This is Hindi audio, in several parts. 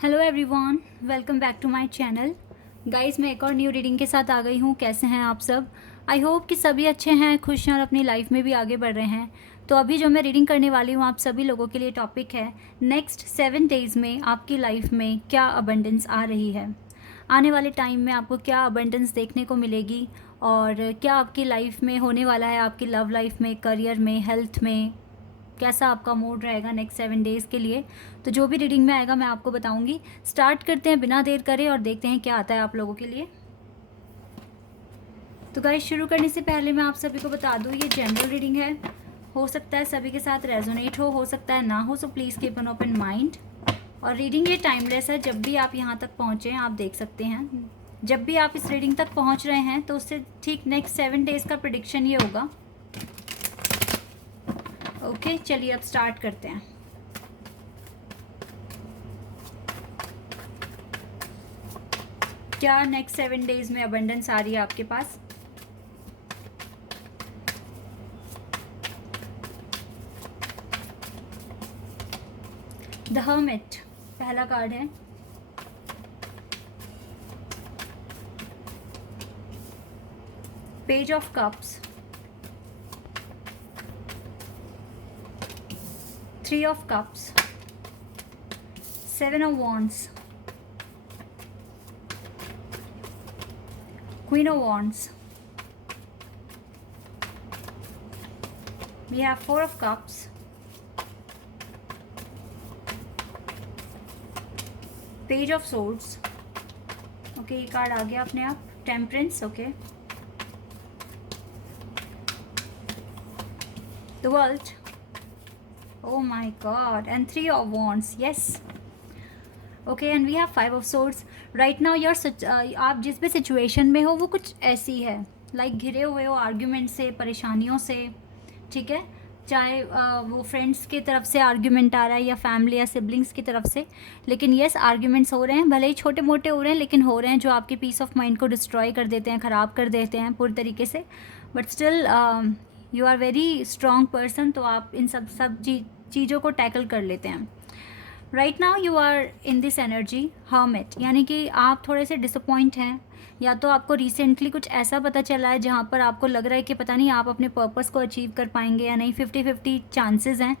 Hello everyone, welcome back to my channel. Guys, मैं एक और न्यू रीडिंग के साथ आ गई हूँ। कैसे हैं आप सब? आई होप कि सभी अच्छे हैं, खुश हैं और अपनी लाइफ में भी आगे बढ़ रहे हैं। तो अभी जो मैं रीडिंग करने वाली हूँ आप सभी लोगों के लिए टॉपिक है नेक्स्ट 7 डेज़ में आपकी लाइफ में क्या अबंडेंस आ रही है। आने वाले टाइम में आपको क्या अबंडेंस देखने को मिलेगी और क्या आपकी लाइफ में होने वाला है, आपकी लव लाइफ में, करियर में, हेल्थ में, कैसा आपका मूड रहेगा नेक्स्ट 7 डेज़ के लिए। तो जो भी रीडिंग में आएगा मैं आपको बताऊंगी। स्टार्ट करते हैं बिना देर करे और देखते हैं क्या आता है आप लोगों के लिए। तो गाइस, शुरू करने से पहले मैं आप सभी को बता दूं, ये जनरल रीडिंग है। हो सकता है सभी के साथ रेजोनेट हो सकता है ना हो, so please keep an open mind. और रीडिंग ये टाइमलेस है, जब भी आप यहाँ तक पहुँचे आप देख सकते हैं। जब भी आप इस रीडिंग तक पहुँच रहे हैं तो उससे ठीक नेक्स्ट 7 डेज़ का प्रिडिक्शन ये होगा। ओके, चलिए अब स्टार्ट करते हैं। क्या नेक्स्ट 7 डेज़ में अबंडेंस आ रही है आपके पास? द हर्मिट पहला कार्ड है। Page of cups, 3 of cups, 7 of wands, Queen of Wands. We have 4 of Cups, Page of Swords. Okay, ये कार्ड आ गया अपने आप। Temperance, okay. The world, oh my god, and 3 of Wands, yes. Okay, and we have 5 of swords. Right now your आप जिस भी सिचुएशन में हो वो कुछ ऐसी है, लाइक घिरे हुए हो आर्ग्यूमेंट से, परेशानियों से, ठीक है। चाहे वो फ्रेंड्स की तरफ से आर्ग्यूमेंट आ रहा है या फैमिली या सिबलिंग्स की तरफ से, लेकिन येस आर्ग्यूमेंट्स हो रहे हैं, भले ही छोटे मोटे हो रहे हैं लेकिन हो रहे हैं, जो आपके पीस ऑफ माइंड को डिस्ट्रॉय कर देते हैं, ख़राब कर देते हैं पूरी तरीके से। But still you are very strong person, तो आप इन सब चीज़ों को टैकल कर लेते हैं। Right now you are in this energy hermit, यानी कि आप थोड़े से डिसअपॉइंट हैं, या तो आपको रिसेंटली कुछ ऐसा पता चला है जहाँ पर आपको लग रहा है कि पता नहीं आप अपने पर्पस को अचीव कर पाएंगे या नहीं। 50-50 चांसेस हैं।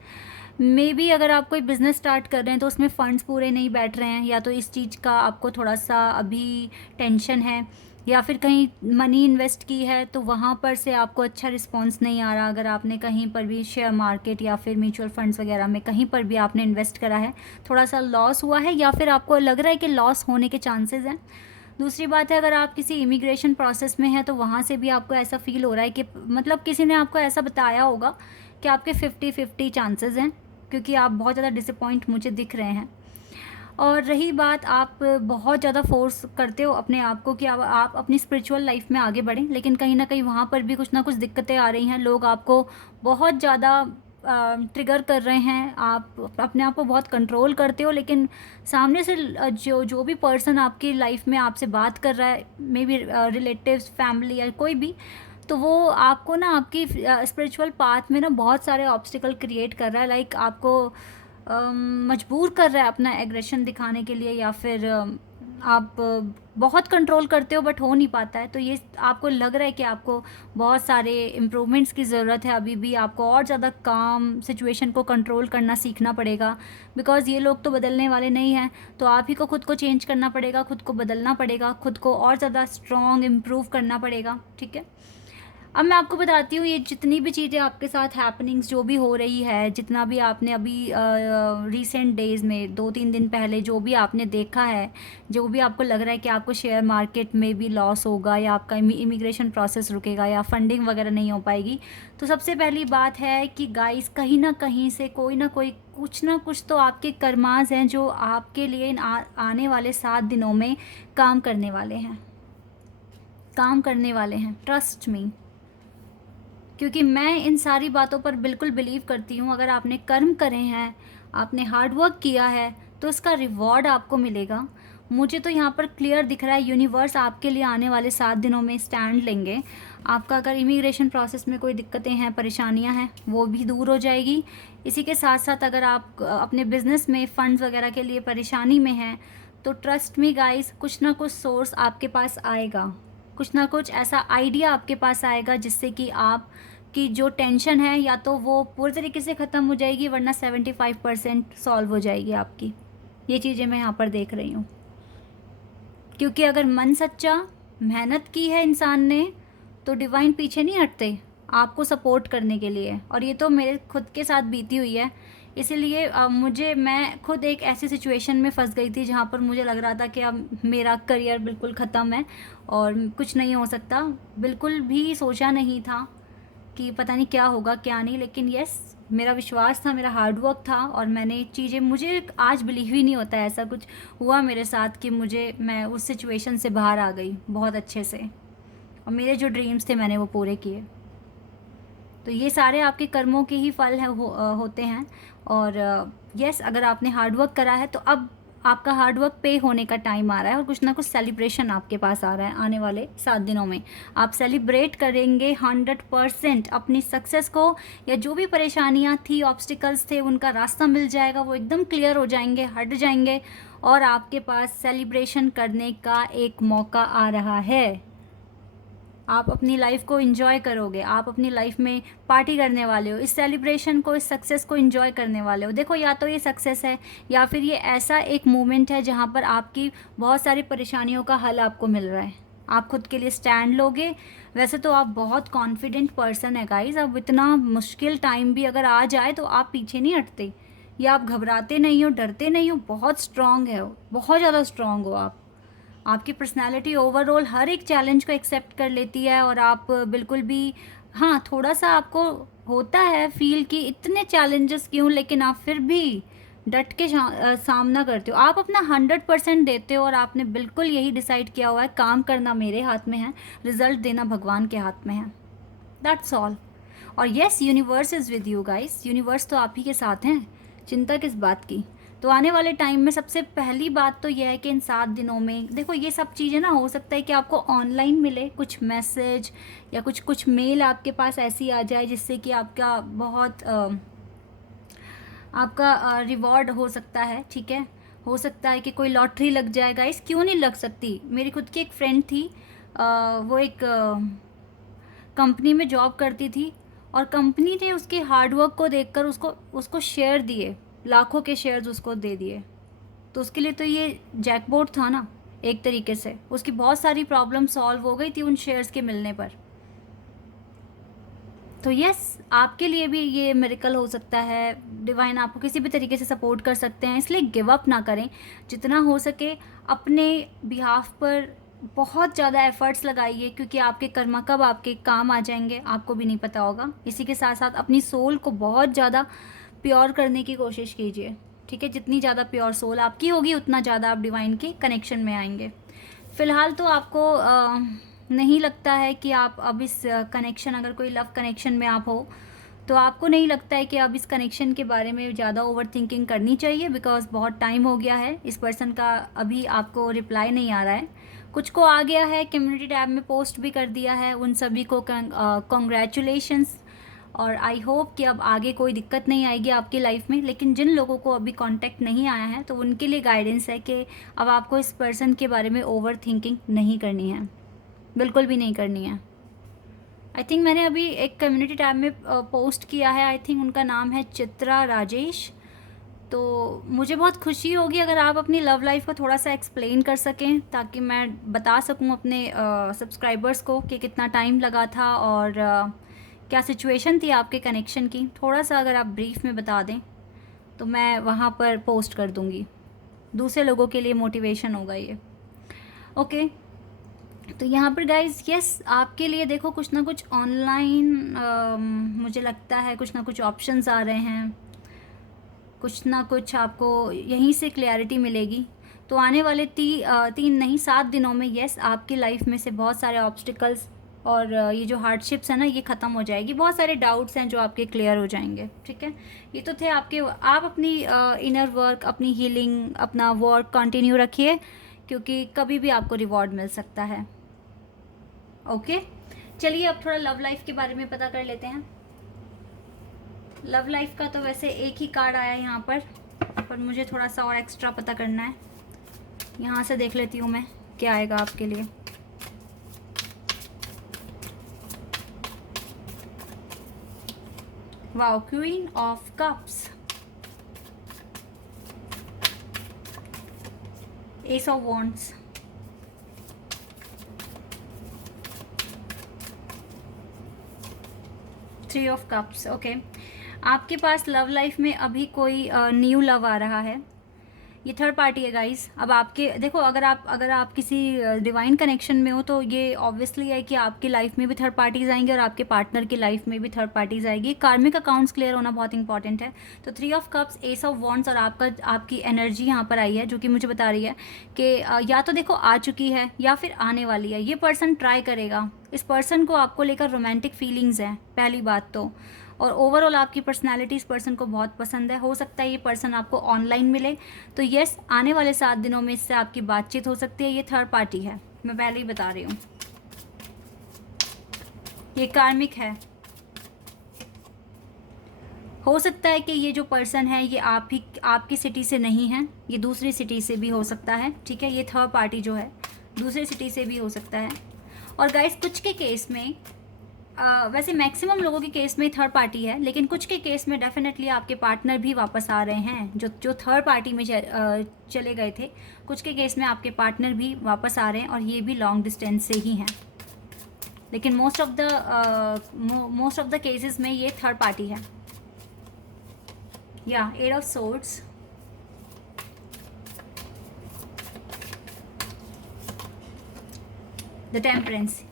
मे बी अगर आप कोई बिज़नेस स्टार्ट कर रहे हैं तो उसमें फ़ंड्स पूरे नहीं बैठ रहे हैं, या तो इस चीज़ का आपको थोड़ा सा अभी टेंशन है, या फिर कहीं मनी इन्वेस्ट की है तो वहाँ पर से आपको अच्छा रिस्पांस नहीं आ रहा। अगर आपने कहीं पर भी शेयर मार्केट या फिर म्यूचुअल फंड्स वगैरह में कहीं पर भी आपने इन्वेस्ट करा है, थोड़ा सा लॉस हुआ है या फिर आपको लग रहा है कि लॉस होने के चांसेस हैं। दूसरी बात है, अगर आप किसी इमिग्रेशन प्रोसेस में हैं तो वहाँ से भी आपको ऐसा फील हो रहा है कि मतलब किसी ने आपको ऐसा बताया होगा कि आपके 50-50 चांसेस हैं, क्योंकि आप बहुत ज़्यादा डिसअपॉइंट मुझे दिख रहे हैं। और रही बात, आप बहुत ज़्यादा फोर्स करते हो अपने आप को कि आप अपनी स्पिरिचुअल लाइफ में आगे बढ़ें, लेकिन कहीं ना कहीं वहाँ पर भी कुछ ना कुछ दिक्कतें आ रही हैं। लोग आपको बहुत ज़्यादा ट्रिगर कर रहे हैं, आप अपने आप को बहुत कंट्रोल करते हो, लेकिन सामने से जो जो भी पर्सन आपकी लाइफ में आपसे बात कर रहा है, मे बी रिलेटिव्स, फैमिली या कोई भी, तो वो आपको ना आपकी स्पिरिचुअल पाथ में ना बहुत सारे ऑब्स्टिकल क्रिएट कर रहा है। लाइक आपको मजबूर कर रहा है अपना एग्रेशन दिखाने के लिए, या फिर आप बहुत कंट्रोल करते हो बट हो नहीं पाता है। तो ये आपको लग रहा है कि आपको बहुत सारे इम्प्रूवमेंट्स की ज़रूरत है। अभी भी आपको और ज़्यादा काम सिचुएशन को कंट्रोल करना सीखना पड़ेगा, बिकॉज़ ये लोग तो बदलने वाले नहीं हैं। तो आप ही को खुद को चेंज करना पड़ेगा, खुद को बदलना पड़ेगा, खुद को और ज़्यादा स्ट्रॉन्ग इम्प्रूव करना पड़ेगा, ठीक है। अब मैं आपको बताती हूँ, ये जितनी भी चीज़ें आपके साथ हैपनिंग्स जो भी हो रही है, जितना भी आपने अभी रीसेंट डेज़ में 2-3 दिन पहले जो भी आपने देखा है, जो भी आपको लग रहा है कि आपको शेयर मार्केट में भी लॉस होगा, या आपका इमिग्रेशन प्रोसेस रुकेगा, या फंडिंग वगैरह नहीं हो पाएगी, तो सबसे पहली बात है कि गाइस, कहीं ना कहीं से कोई ना कोई कुछ ना कुछ तो आपके कर्मास हैं जो आपके लिए इन आने वाले 7 दिनों में काम करने वाले हैं, काम करने वाले हैं। ट्रस्ट मी, क्योंकि मैं इन सारी बातों पर बिल्कुल बिलीव करती हूँ। अगर आपने कर्म करे हैं, आपने हार्ड वर्क किया है, तो इसका रिवॉर्ड आपको मिलेगा। मुझे तो यहाँ पर क्लियर दिख रहा है यूनिवर्स आपके लिए आने वाले 7 दिनों में स्टैंड लेंगे। आपका अगर इमिग्रेशन प्रोसेस में कोई दिक्कतें हैं, परेशानियां हैं, वो भी दूर हो जाएगी। इसी के साथ साथ अगर आप अपने बिज़नेस में फ़ंड्स वगैरह के लिए परेशानी में हैं, तो ट्रस्ट मी गाइस, कुछ ना कुछ सोर्स आपके पास आएगा, कुछ ना कुछ ऐसा आइडिया आपके पास आएगा जिससे कि आप की जो टेंशन है या तो वो पूरी तरीके से ख़त्म हो जाएगी, वरना 75% सॉल्व हो जाएगी आपकी। ये चीज़ें मैं यहाँ पर देख रही हूँ, क्योंकि अगर मन सच्चा, मेहनत की है इंसान ने, तो डिवाइन पीछे नहीं हटते आपको सपोर्ट करने के लिए। और ये तो मेरे खुद के साथ बीती हुई है, इसीलिए मैं खुद एक ऐसी सिचुएशन में फंस गई थी जहाँ पर मुझे लग रहा था कि अब मेरा करियर बिल्कुल ख़त्म है और कुछ नहीं हो सकता। बिल्कुल भी सोचा नहीं था कि पता नहीं क्या होगा क्या नहीं, लेकिन यस, मेरा विश्वास था, मेरा हार्डवर्क था और मैंने चीज़ें, मुझे आज बिलीव ही नहीं होता है ऐसा कुछ हुआ मेरे साथ कि मैं उस सिचुएशन से बाहर आ गई बहुत अच्छे से, और मेरे जो ड्रीम्स थे मैंने वो पूरे किए। तो ये सारे आपके कर्मों के ही फल होते हैं। और यस, अगर आपने हार्डवर्क करा है तो अब आपका हार्डवर्क पे होने का टाइम आ रहा है और कुछ ना कुछ सेलिब्रेशन आपके पास आ रहा है। आने वाले 7 दिनों में आप सेलिब्रेट करेंगे 100% अपनी सक्सेस को, या जो भी परेशानियां थी, ऑब्स्टिकल्स थे, उनका रास्ता मिल जाएगा, वो एकदम क्लियर हो जाएंगे, हट जाएंगे और आपके पास सेलिब्रेशन करने का एक मौका आ रहा है। आप अपनी लाइफ को एंजॉय करोगे, आप अपनी लाइफ में पार्टी करने वाले हो, इस सेलिब्रेशन को, इस सक्सेस को एंजॉय करने वाले हो। देखो, या तो ये सक्सेस है या फिर ये ऐसा एक मोमेंट है जहाँ पर आपकी बहुत सारी परेशानियों का हल आपको मिल रहा है, आप खुद के लिए स्टैंड लोगे। वैसे तो आप बहुत कॉन्फिडेंट पर्सन है गाइज, अब इतना मुश्किल टाइम भी अगर आ जाए तो आप पीछे नहीं हटते, या आप घबराते नहीं हो, डरते नहीं हो, बहुत स्ट्रांग है, बहुत ज़्यादा स्ट्रांग हो आप। आपकी पर्सनालिटी ओवरऑल हर एक चैलेंज को एक्सेप्ट कर लेती है और आप बिल्कुल भी, हाँ, थोड़ा सा आपको होता है फील कि इतने चैलेंजेस क्यों, लेकिन आप फिर भी डट के सामना करते हो, आप अपना 100% देते हो और आपने बिल्कुल यही डिसाइड किया हुआ है, काम करना मेरे हाथ में है, रिजल्ट देना भगवान के हाथ में है। That's all. और yes, universe is with you guys, universe तो आप ही के साथ हैं, चिंता किस बात की। तो आने वाले टाइम में सबसे पहली बात तो यह है कि इन 7 दिनों में देखो, ये सब चीज़ें ना, हो सकता है कि आपको ऑनलाइन मिले कुछ मैसेज या कुछ मेल आपके पास ऐसी आ जाए जिससे कि आपका बहुत आपका रिवॉर्ड हो सकता है, ठीक है। हो सकता है कि कोई लॉटरी लग जाएगा, इस क्यों नहीं लग सकती। मेरी खुद की एक फ्रेंड थी, वो एक कंपनी में जॉब करती थी और कंपनी ने उसके हार्डवर्क को देखकर उसको शेयर दिए, लाखों के शेयर्स उसको दे दिए। तो उसके लिए तो ये जैकपॉट था ना, एक तरीके से उसकी बहुत सारी प्रॉब्लम सॉल्व हो गई थी उन शेयर्स के मिलने पर। तो यस, आपके लिए भी ये मिरेकल हो सकता है, डिवाइन आपको किसी भी तरीके से सपोर्ट कर सकते हैं, इसलिए गिव अप ना करें। जितना हो सके अपने बिहाफ पर बहुत ज़्यादा एफर्ट्स लगाइए, क्योंकि आपके कर्मा कब आपके काम आ जाएंगे आपको भी नहीं पता होगा। इसी के साथ साथ अपनी सोल को बहुत ज़्यादा प्योर करने की कोशिश कीजिए, ठीक है। जितनी ज़्यादा प्योर सोल आपकी होगी उतना ज़्यादा आप डिवाइन के कनेक्शन में आएंगे। फ़िलहाल तो आपको नहीं लगता है कि आप अब इस कनेक्शन, अगर कोई लव कनेक्शन में आप हो तो आपको नहीं लगता है कि अब इस कनेक्शन के बारे में ज़्यादा ओवर थिंकिंग करनी चाहिए, बिकॉज बहुत टाइम हो गया है, इस पर्सन का अभी आपको रिप्लाई नहीं आ रहा है। कुछ को आ गया है, कम्युनिटी टैब में पोस्ट भी कर दिया है, उन सभी को कॉन्ग्रेचुलेशंस। और आई होप कि अब आगे कोई दिक्कत नहीं आएगी आपकी लाइफ में। लेकिन जिन लोगों को अभी कांटेक्ट नहीं आया है तो उनके लिए गाइडेंस है कि अब आपको इस पर्सन के बारे में ओवर थिंकिंग नहीं करनी है, बिल्कुल भी नहीं करनी है। आई थिंक मैंने अभी एक कम्युनिटी टैब में पोस्ट किया है, आई थिंक उनका नाम है चित्रा राजेश। तो मुझे बहुत खुशी होगी अगर आप अपनी लव लाइफ को थोड़ा सा एक्सप्लेन कर सकें, ताकि मैं बता सकूं अपने सब्सक्राइबर्स को कि कितना टाइम लगा था और क्या सिचुएशन थी आपके कनेक्शन की। थोड़ा सा अगर आप ब्रीफ में बता दें तो मैं वहाँ पर पोस्ट कर दूँगी, दूसरे लोगों के लिए मोटिवेशन होगा ये। ओके, तो यहाँ पर गाइज यस, आपके लिए देखो कुछ ना कुछ ऑनलाइन मुझे लगता है कुछ ना कुछ ऑप्शंस आ रहे हैं, कुछ ना कुछ आपको यहीं से क्लैरिटी मिलेगी। तो आने वाले 3 नहीं 7 दिनों में यस, आपकी लाइफ में से बहुत सारे ऑब्स्टिकल्स और ये जो हार्डशिप्स है ना, ये ख़त्म हो जाएगी। बहुत सारे डाउट्स हैं जो आपके क्लियर हो जाएंगे, ठीक है। ये तो थे आपके, आप अपनी इनर वर्क, अपनी हीलिंग, अपना वर्क कंटिन्यू रखिए, क्योंकि कभी भी आपको रिवॉर्ड मिल सकता है। ओके, चलिए अब थोड़ा लव लाइफ के बारे में पता कर लेते हैं। लव लाइफ का तो वैसे एक ही कार्ड आया है यहाँ पर मुझे थोड़ा सा और एक्स्ट्रा पता करना है। यहाँ से देख लेती हूँ मैं क्या आएगा आपके लिए। Wow, queen of cups, S of wands, three of cups. Okay, आपके पास लव लाइफ में अभी कोई न्यू लव आ रहा है। ये थर्ड पार्टी है गाइस। अब आपके देखो, अगर आप किसी डिवाइन कनेक्शन में हो तो ये ऑब्वियसली है कि आपकी लाइफ में भी थर्ड पार्टीज आएंगे और आपके पार्टनर की लाइफ में भी थर्ड पार्टीज आएगी। कार्मिक अकाउंट्स क्लियर होना बहुत इंपॉर्टेंट है। तो three of cups, S of wands और आपकी एनर्जी यहाँ पर आई है जो कि मुझे बता रही है कि या तो देखो आ चुकी है या फिर आने वाली है। ये पर्सन ट्राई करेगा। इस पर्सन को आपको लेकर रोमांटिक फीलिंग्स हैं पहली बात तो, और ओवरऑल आपकी पर्सनालिटी इस पर्सन को बहुत पसंद है। हो सकता है ये पर्सन आपको ऑनलाइन मिले, तो यस, आने वाले 7 दिनों में इससे आपकी बातचीत हो सकती है। ये थर्ड पार्टी है, मैं पहले ही बता रही हूँ। ये कार्मिक है। हो सकता है कि ये जो पर्सन है ये आपकी सिटी से नहीं है, ये दूसरी सिटी से भी हो सकता है। ठीक है, ये थर्ड पार्टी जो है दूसरी सिटी से भी हो सकता है। और गाइस कुछ के केस में वैसे मैक्सिमम लोगों के केस में थर्ड पार्टी है, लेकिन कुछ के केस में डेफिनेटली आपके पार्टनर भी वापस आ रहे हैं जो थर्ड पार्टी में चले गए थे। कुछ के केस में आपके पार्टनर भी वापस आ रहे हैं और ये भी लॉन्ग डिस्टेंस से ही हैं, लेकिन मोस्ट ऑफ द केसेस में ये थर्ड पार्टी है। या eight of swords, the temperance.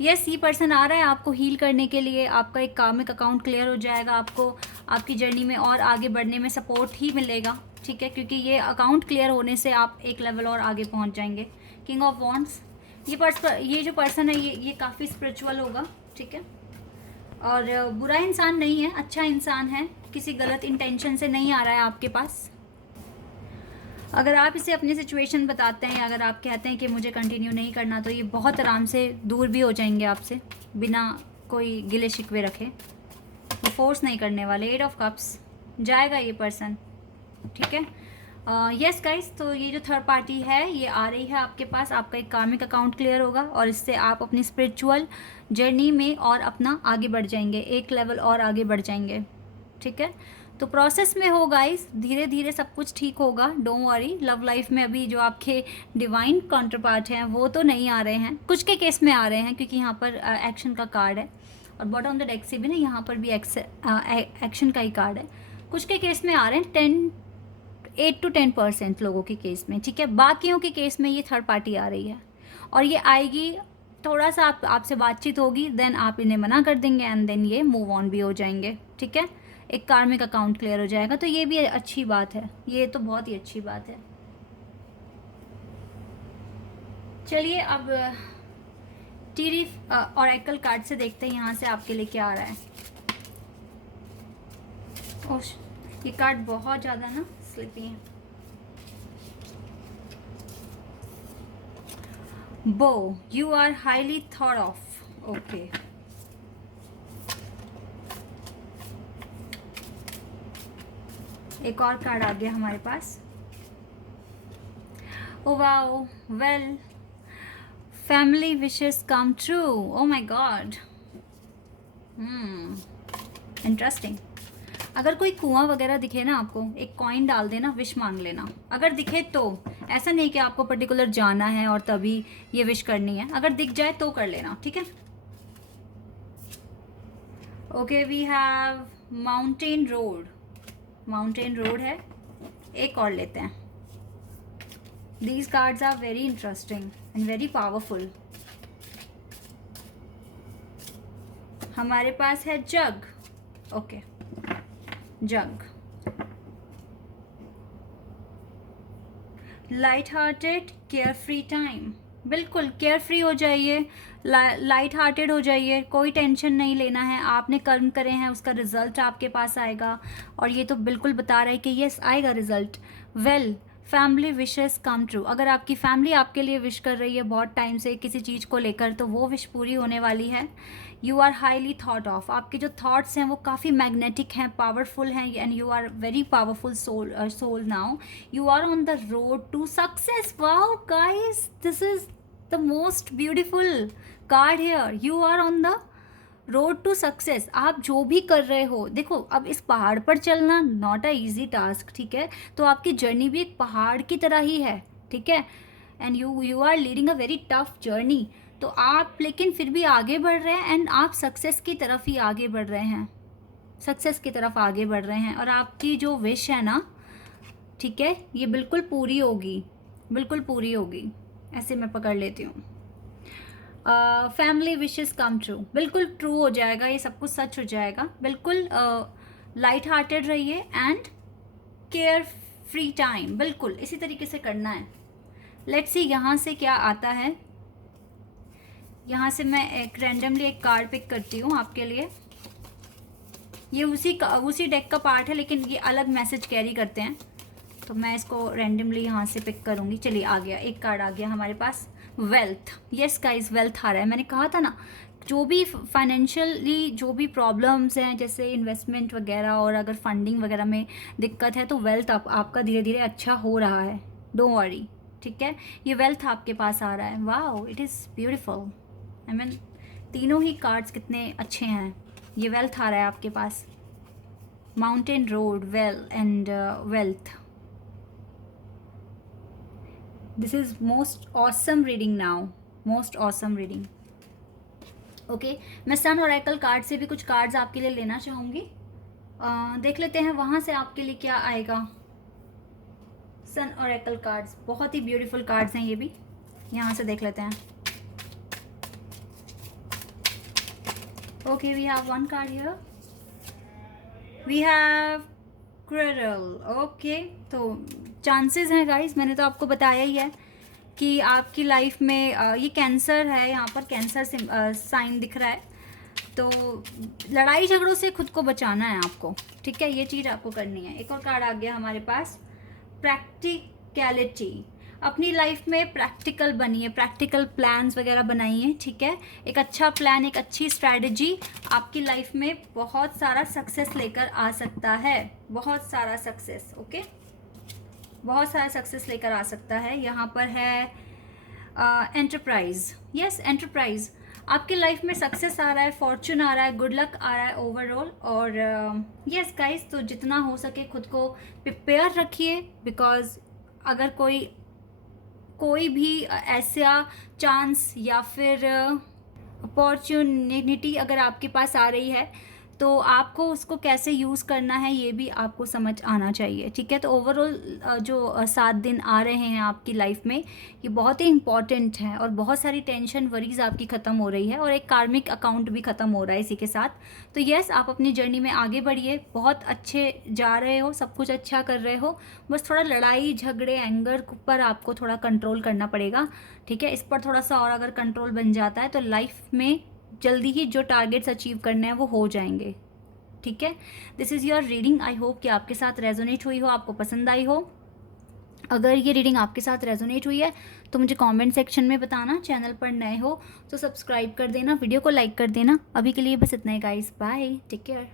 Yes, ये पर्सन आ रहा है आपको हील करने के लिए। आपका एक कार्मिक अकाउंट क्लियर हो जाएगा, आपको आपकी जर्नी में और आगे बढ़ने में सपोर्ट ही मिलेगा। ठीक है, क्योंकि ये अकाउंट क्लियर होने से आप एक लेवल और आगे पहुंच जाएंगे। किंग ऑफ वॉन्ड्स, ये जो पर्सन है ये काफ़ी स्पिरिचुअल होगा। ठीक है, और बुरा इंसान नहीं है, अच्छा इंसान है, किसी गलत इंटेंशन से नहीं आ रहा है आपके पास। अगर आप इसे अपनी सिचुएशन बताते हैं या अगर आप कहते हैं कि मुझे कंटिन्यू नहीं करना, तो ये बहुत आराम से दूर भी हो जाएंगे आपसे बिना कोई गिले शिकवे रखे। वो फोर्स नहीं करने वाले। एट ऑफ कप्स, जाएगा ये पर्सन। ठीक है, यस गाइस, तो ये जो थर्ड पार्टी है ये आ रही है आपके पास। आपका एक कार्मिक अकाउंट क्लियर होगा और इससे आप अपनी स्पिरिचुअल जर्नी में और अपना आगे बढ़ जाएंगे, एक लेवल और आगे बढ़ जाएंगे। ठीक है, तो प्रोसेस में हो गाइस, धीरे धीरे सब कुछ ठीक होगा, डोंट वरी। लव लाइफ में अभी जो आपके डिवाइन काउंटर पार्ट हैं वो तो नहीं आ रहे हैं, कुछ के केस में आ रहे हैं क्योंकि यहाँ पर एक्शन का कार्ड है और बॉटम ऑफ द डेक से भी ना यहाँ पर भी एक्शन का ही कार्ड है। कुछ के केस में आ रहे हैं 8 to 10% लोगों के केस में। ठीक है, बाकियों के केस में ये थर्ड पार्टी आ रही है और ये आएगी, थोड़ा सा आपसे बातचीत होगी, देन आप इन्हें मना कर देंगे एंड देन ये मूव ऑन भी हो जाएंगे। ठीक है, एक कार्मिक अकाउंट क्लियर हो जाएगा, तो ये भी अच्छी बात है, ये तो बहुत ही अच्छी बात है। चलिए अब टीरीफ ऑरेकल कार्ड से देखते हैं यहाँ से आपके लिए क्या आ रहा है। ओह, ये कार्ड बहुत ज़्यादा ना स्लिपी है। बो, you are highly thought of. Okay, एक और कार्ड आ गया हमारे पास। Oh wow, well, family wishes come true. Oh my god, interesting. अगर कोई कुआं वगैरह दिखे ना आपको, एक कॉइन डाल देना, विश मांग लेना। अगर दिखे तो, ऐसा नहीं कि आपको पर्टिकुलर जाना है और तभी ये विश करनी है, अगर दिख जाए तो कर लेना। ठीक है, okay, we have mountain road. Mountain road है, एक और लेते हैं। These cards are very interesting and very powerful. हमारे पास है jug. Okay, jug, light hearted, care free time. बिल्कुल केयर फ्री हो जाइए, लाइट हार्टेड हो जाइए, कोई टेंशन नहीं लेना है। आपने कर्म करे हैं, उसका रिजल्ट आपके पास आएगा और ये तो बिल्कुल बता रहा है कि यस आएगा result. Well, family wishes come true. अगर आपकी फैमिली आपके लिए विश कर रही है बहुत टाइम से किसी चीज़ को लेकर, तो वो विश पूरी होने वाली है। You are highly thought of. आपके जो थॉट्स हैं वो काफ़ी मैग्नेटिक हैं, पावरफुल हैं, and you are very powerful soul now. You are on the road to success. Wow guys, this is the most beautiful card here. You are on the road to success. आप जो भी कर रहे हो, देखो अब इस पहाड़ पर चलना नॉट अ ईजी टास्क, ठीक है, तो आपकी जर्नी भी एक पहाड़ की तरह ही है, ठीक है, and you are leading a very tough journey. तो आप लेकिन फिर भी आगे बढ़ रहे हैं, एंड आप सक्सेस की तरफ ही आगे बढ़ रहे हैं, सक्सेस की तरफ आगे बढ़ रहे हैं। और आपकी जो विश है ना, ठीक है, ये बिल्कुल पूरी होगी, बिल्कुल पूरी होगी। ऐसे मैं पकड़ लेती हूँ। फैमिली विशेस कम ट्रू, बिल्कुल ट्रू हो जाएगा, ये सब कुछ सच हो जाएगा। बिल्कुल लाइट हार्टेड रहिए एंड केयर फ्री टाइम, बिल्कुल इसी तरीके से करना है। लेट्स सी यहाँ से क्या आता है। यहाँ से मैं एक रैंडमली एक कार्ड पिक करती हूँ आपके लिए। ये उसी डेक का पार्ट है, लेकिन ये अलग मैसेज कैरी करते हैं, तो मैं इसको रैंडमली यहाँ से पिक करूँगी। चलिए आ गया, एक कार्ड आ गया हमारे पास, वेल्थ। यस गाइस, वेल्थ आ रहा है। मैंने कहा था ना, जो भी फाइनेंशियली जो भी प्रॉब्लम्स हैं, जैसे इन्वेस्टमेंट वगैरह और अगर फंडिंग वगैरह में दिक्कत है, तो वेल्थ आपका धीरे धीरे अच्छा हो रहा है, डोंट वरी, ठीक है। ये वेल्थ आपके पास आ रहा है। Wow, it is beautiful. I mean तीनों ही कार्ड्स कितने अच्छे हैं। ये वेल्थ आ रहा है आपके पास, mountain road, well and wealth. This is most awesome reading now, most awesome reading. Okay, मैं सन ओरेकल कार्ड से भी कुछ कार्ड्स आपके लिए लेना चाहूँगी। देख लेते हैं वहाँ से आपके लिए क्या आएगा। सन ओरेकल कार्ड्स बहुत ही ब्यूटीफुल कार्ड्स हैं, ये भी यहाँ से देख लेते हैं। Okay, we have one card here, we have cradle. Okay, तो चांसेस हैं गाइस, मैंने तो आपको बताया ही है कि आपकी लाइफ में ये कैंसर है, यहाँ पर कैंसर से साइन दिख रहा है। तो लड़ाई झगड़ों से खुद को बचाना है आपको, ठीक है, ये चीज़ आपको करनी है। एक और कार्ड आ गया हमारे पास, प्रैक्टिकलिटी। अपनी लाइफ में प्रैक्टिकल बनिए, प्रैक्टिकल प्लान्स वगैरह बनाइए, ठीक है। एक अच्छा प्लान, एक अच्छी स्ट्रैटेजी आपकी लाइफ में बहुत सारा सक्सेस लेकर आ सकता है, बहुत सारा सक्सेस। ओके, बहुत सारा सक्सेस लेकर आ सकता है। यहाँ पर है एंटरप्राइज। Yes, enterprise. आपके लाइफ में सक्सेस आ रहा है, फॉर्चून आ रहा है, गुड लक आ रहा है ओवरऑल। और यस गाइस, तो जितना हो सके खुद को प्रिपेयर रखिए, बिकॉज अगर कोई भी ऐसा चांस या फिर अपॉर्चुनिटी अगर आपके पास आ रही है, तो आपको उसको कैसे यूज़ करना है ये भी आपको समझ आना चाहिए, ठीक है। तो ओवरऑल जो 7 दिन आ रहे हैं आपकी लाइफ में, ये बहुत ही इंपॉर्टेंट है, और बहुत सारी टेंशन वरीज आपकी ख़त्म हो रही है, और एक कार्मिक अकाउंट भी ख़त्म हो रहा है इसी के साथ। तो यस, आप अपनी जर्नी में आगे बढ़िए, बहुत अच्छे जा रहे हो, सब कुछ अच्छा कर रहे हो। बस थोड़ा लड़ाई झगड़े एंगर पर आपको थोड़ा कंट्रोल करना पड़ेगा, ठीक है। इस पर थोड़ा सा और अगर कंट्रोल बन जाता है तो लाइफ में जल्दी ही जो टारगेट्स अचीव करने हैं वो हो जाएंगे, ठीक है। This is your reading. I hope कि आपके साथ रेजोनेट हुई हो, आपको पसंद आई हो। अगर ये रीडिंग आपके साथ रेजोनेट हुई है तो मुझे कमेंट सेक्शन में बताना। चैनल पर नए हो तो सब्सक्राइब कर देना, वीडियो को लाइक कर देना। अभी के लिए बस इतना ही गाइस, बाय, टेक केयर।